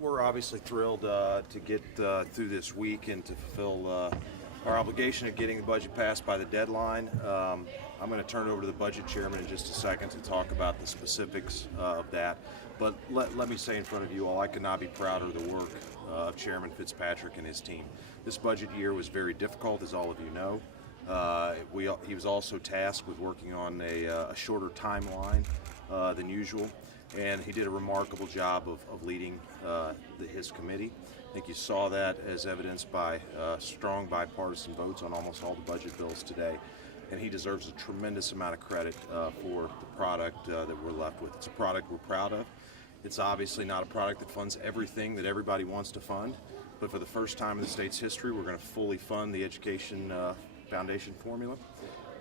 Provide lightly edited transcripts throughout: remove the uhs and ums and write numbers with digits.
We're obviously thrilled to get through this week and to fulfill our obligation of getting the budget passed by the deadline. I'm going to turn it over to the budget chairman in just a second to talk about the specifics of that. But let me say in front of you all, I could not be prouder of the work of Chairman Fitzpatrick and his team. This budget year was very difficult, as all of you know. He was also tasked with working on a shorter timeline than usual, and he did a remarkable job of leading his committee. I think you saw that as evidenced by strong bipartisan votes on almost all the budget bills today, and he deserves a tremendous amount of credit for the product that we're left with. It's a product we're proud of. It's obviously not a product that funds everything that everybody wants to fund, but for the first time in the state's history, we're going to fully fund the education foundation formula.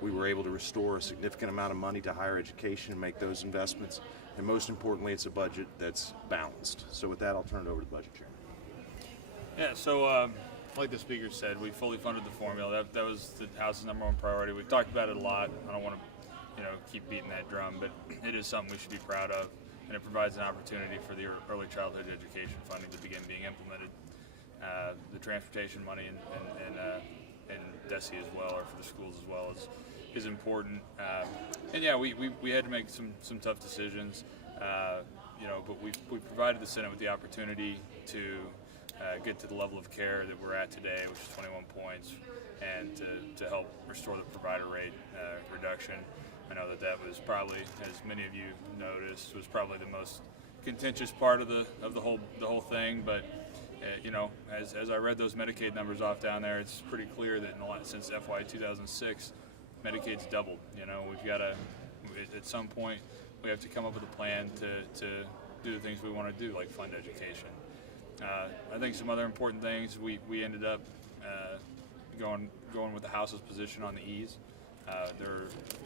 We were able to restore a significant amount of money to higher education and make those investments, and most importantly, it's a budget that's balanced. So with that, I'll turn it over to the budget chairman. Yeah, so like the speaker said, we fully funded the formula. That was the House's #1 priority. We've talked about it a lot. I don't want to, keep beating that drum, but it is something we should be proud of, and it provides an opportunity for the early childhood education funding to begin being implemented. The transportation money and DESE as well, or for the schools as well, is important. And yeah, we had to make some tough decisions, but we provided the Senate with the opportunity to get to the level of care that we're at today, which is 21 points, and to help restore the provider rate reduction. I know that was probably, as many of you noticed, was probably the most contentious part of the whole thing. But as I read those Medicaid numbers off down there, it's pretty clear that since FY 2006, Medicaid's doubled. We've got to, at some point, we have to come up with a plan to do the things we want to do, like fund education. I think some other important things, we ended up going with the House's position on the E's.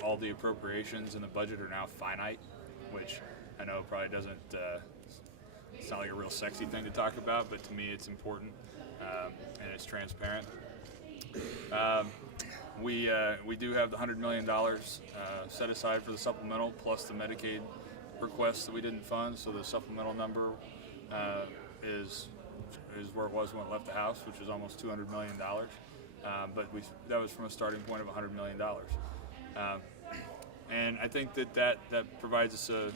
All the appropriations in the budget are now finite, which I know probably doesn't, it's not like a real sexy thing to talk about, but to me it's important, and it's transparent. We do have the $100 million set aside for the supplemental, plus the Medicaid requests that we didn't fund, so the supplemental number is where it was when it left the House, which is almost $200 million. But that was from a starting point of $100 million. And I think that provides us a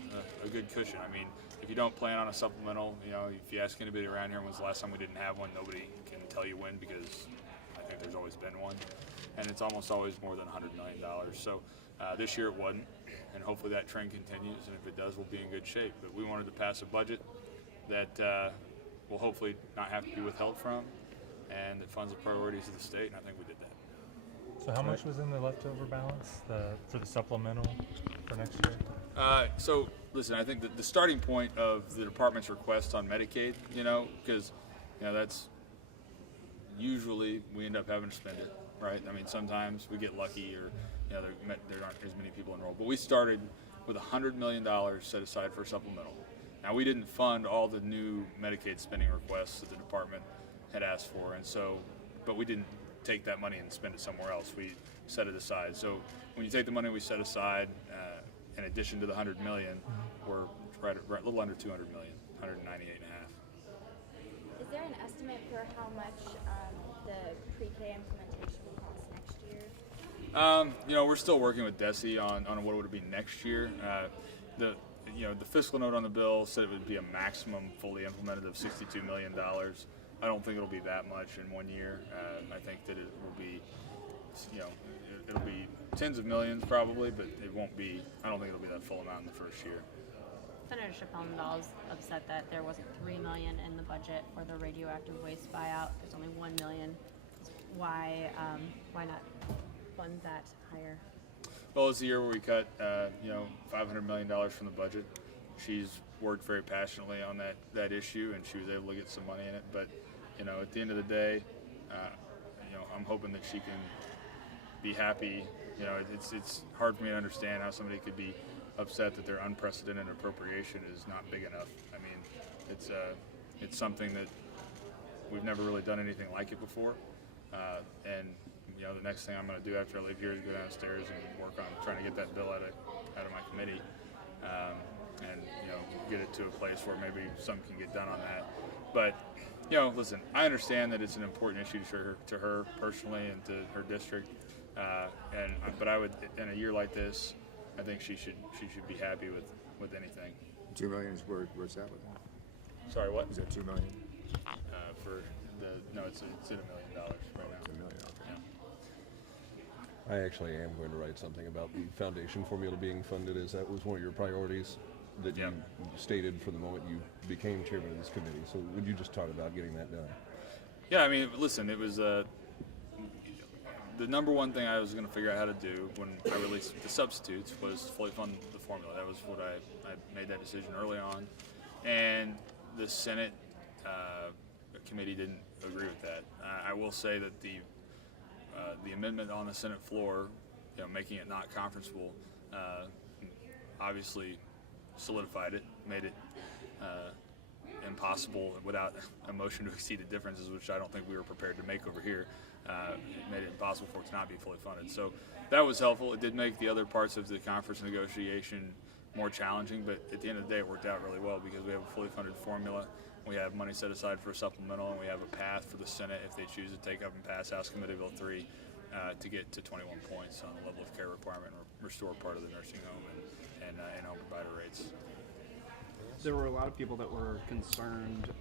good cushion. I mean, if you don't plan on a supplemental, if you ask anybody around here when's the last time we didn't have one, nobody can tell you when, because I think there's always been one. And it's almost always more than $100 million. So this year it wasn't, and hopefully that trend continues, and if it does, we'll be in good shape. But we wanted to pass a budget that will hopefully not have to be withheld from, and that funds the priorities of the state, and I think we did that. So how much was in the leftover balance for the supplemental for next year? So listen, I think that the starting point of the department's request on Medicaid, because that's usually we end up having to spend it, right? I mean, sometimes we get lucky, or there aren't as many people enrolled. But we started with $100 million set aside for supplemental. Now, we didn't fund all the new Medicaid spending requests that the department had asked for, but we didn't take that money and spend it somewhere else. We set it aside. So when you take the money we set aside, in addition to the $100 million, we're right a little under $200 million, 198.5. Is there an estimate for how much the pre-K implementation will cost next year? We're still working with DESE on what it would be next year. The fiscal note on the bill said it would be a maximum fully implemented of $62 million. I don't think it'll be that much in 1 year. I think that it will be, it'll be tens of millions probably, but it won't be, I don't think it'll be that full amount in the first year. Senator Chappelle is upset that there wasn't $3 million in the budget for the radioactive waste buyout. There's only $1 million. Why not fund that higher? Well, it's the year where we cut, $500 million from the budget. She's worked very passionately on that issue, and she was able to get some money in it. But, at the end of the day, I'm hoping that she can be happy. It's hard for me to understand how somebody could be upset that their unprecedented appropriation is not big enough. I mean, it's something that we've never really done anything like it before. And the next thing I'm going to do after I leave here is go downstairs and work on trying to get that bill out of my committee, and get it to a place where maybe some can get done on that. But listen, I understand that it's an important issue to her personally and to her district. But I would, in a year like this, I think she should be happy with anything. $2 million is where it's at with that. Sorry, what? Is that $2 million? It's at $1 million right now. It's $1 million. Okay. Yeah. I actually am going to write something about the foundation formula being funded, as that was one of your priorities that you stated from the moment you became chairman of this committee. So would you just talk about getting that done? Yeah, I mean, listen, it was the number one thing I was going to figure out how to do when I released the substitutes was fully fund the formula. That was what I made that decision early on, and the Senate committee didn't agree with that. I will say that the amendment on the Senate floor, making it not conferenceable, obviously solidified it, made it impossible without a motion to exceed the differences, which I don't think we were prepared to make over here. It made it impossible for it to not be fully funded. So that was helpful. It did make the other parts of the conference negotiation more challenging, but at the end of the day, it worked out really well because we have a fully funded formula. We have money set aside for a supplemental, and we have a path for the Senate if they choose to take up and pass House Committee Bill 3 to get to 21 points on the level of care requirement and restore part of the nursing home and home provider rates. There were a lot of people that were concerned,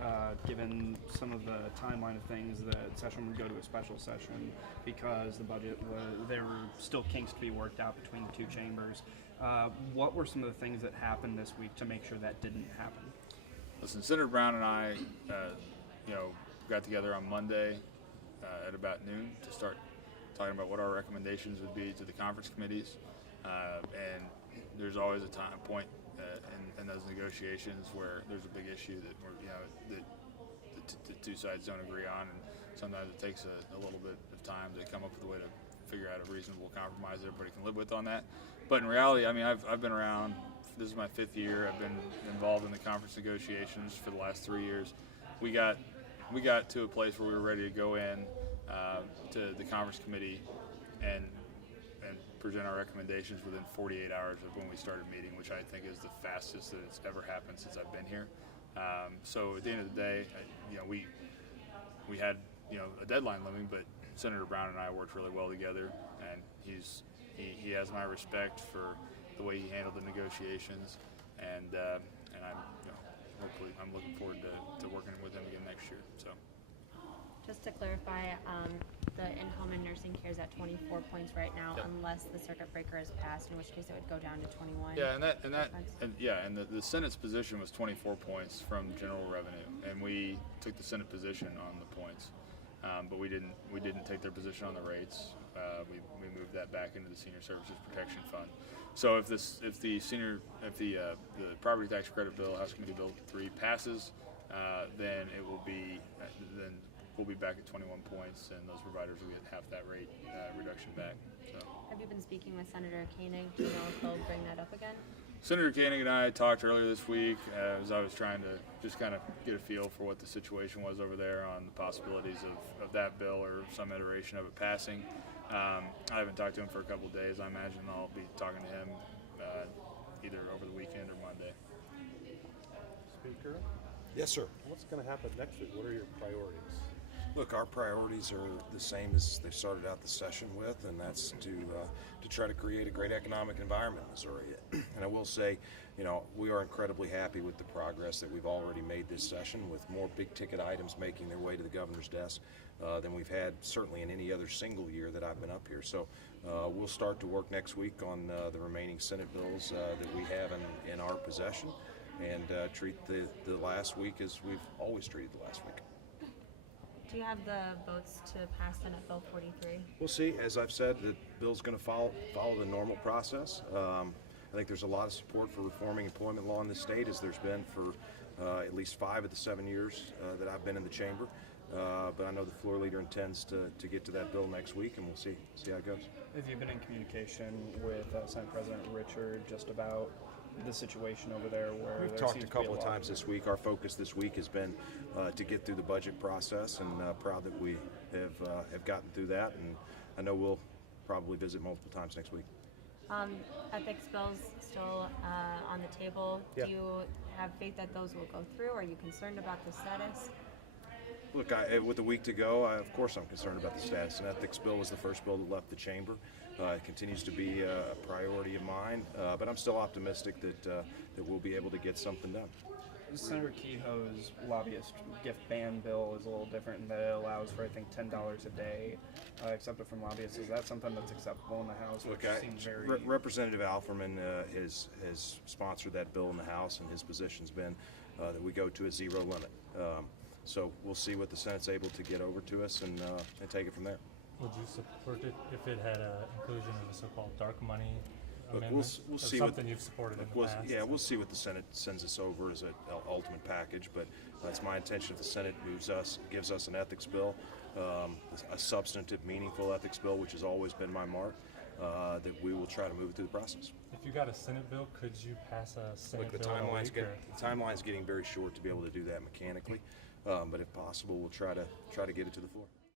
given some of the timeline of things, that session would go to a special session because the budget there were still kinks to be worked out between the two chambers. What were some of the things that happened this week to make sure that didn't happen? Listen, Senator Brown and I, got together on Monday at about noon to start talking about what our recommendations would be to the conference committees, and there's always a point in those negotiations where there's a big issue that the two sides don't agree on, and sometimes it takes a little bit of time to come up with a way to figure out a reasonable compromise that everybody can live with on that. But in reality, I mean, I've been around. This is my 5th year. I've been involved in the conference negotiations for the last 3 years. We got to a place where we were ready to go in to the conference committee and present our recommendations within 48 hours of when we started meeting, which I think is the fastest that it's ever happened since I've been here. So at the end of the day, we had a deadline looming, but Senator Brown and I worked really well together, and he has my respect for the way he handled the negotiations, and I'm looking forward to working with him again next year. So, Just to clarify, the in-home and nursing care is at 24 points right now, unless the circuit breaker is passed, in which case it would go down to 21. Yeah, and the Senate's position was 24 points from general revenue, and we took the Senate position on the points, but we didn't take their position on the rates. We moved that back into the Senior Services Protection Fund. So if the property tax credit bill, House Committee Bill 3 passes, then we'll be back at 21 points, and those providers will get half that rate reduction back. So. Have you been speaking with Senator Koenig? Do you know if they'll bring that up again? Senator Koenig and I talked earlier this week as I was trying to just kind of get a feel for what the situation was over there on the possibilities of that bill or some iteration of it passing. I haven't talked to him for a couple of days. I imagine I'll be talking to him either over the weekend or Monday. Speaker? Yes, sir. What's going to happen next week? What are your priorities? Look, our priorities are the same as they started out the session with, and that's to try to create a great economic environment in Missouri. And I will say, we are incredibly happy with the progress that we've already made this session, with more big-ticket items making their way to the governor's desk than we've had certainly in any other single year that I've been up here. So we'll start to work next week on the remaining Senate bills that we have in our possession, and treat the last week as we've always treated the last week. Do you have the votes to pass Senate Bill 43? We'll see. As I've said, the bill's going to follow the normal process. I think there's a lot of support for reforming employment law in this state, as there's been for at least 5 of the 7 years that I've been in the chamber. But I know the floor leader intends to get to that bill next week, and we'll see how it goes. Have you been in communication with Senate President Richard just about the situation over there where we've talked a couple of times this week? Our focus this week has been to get through the budget process, and proud that we have gotten through that, and I know we'll probably visit multiple times next week. Ethics bills still on the table. Yeah. Do you have faith that those will go through? Are you concerned about the status? Look, with a week to go, of course I'm concerned about the status. An ethics bill was the first bill that left the chamber. It continues to be a priority of mine, but I'm still optimistic that we'll be able to get something done. Senator Kehoe's lobbyist gift ban bill is a little different in that it allows for, I think, $10 a day accepted from lobbyists. Is that something that's acceptable in the House? Which seems very... Representative Alferman has sponsored that bill in the House, and his position's been that we go to a zero limit. So we'll see what the Senate's able to get over to us and take it from there. Would you support it if it had an inclusion of a so-called dark money Look, amendment? we'll That's see something what, you've supported in the we'll, past. yeah, we'll see what the Senate sends us over as an ultimate package, but it's my intention if the Senate gives us an ethics bill, a substantive, meaningful ethics bill, which has always been my mark, that we will try to move it through the process. If you got a Senate bill, could you pass a Senate Look, bill in a week? the timeline's getting very short to be able to do that mechanically, but if possible, we'll try to get it to the floor.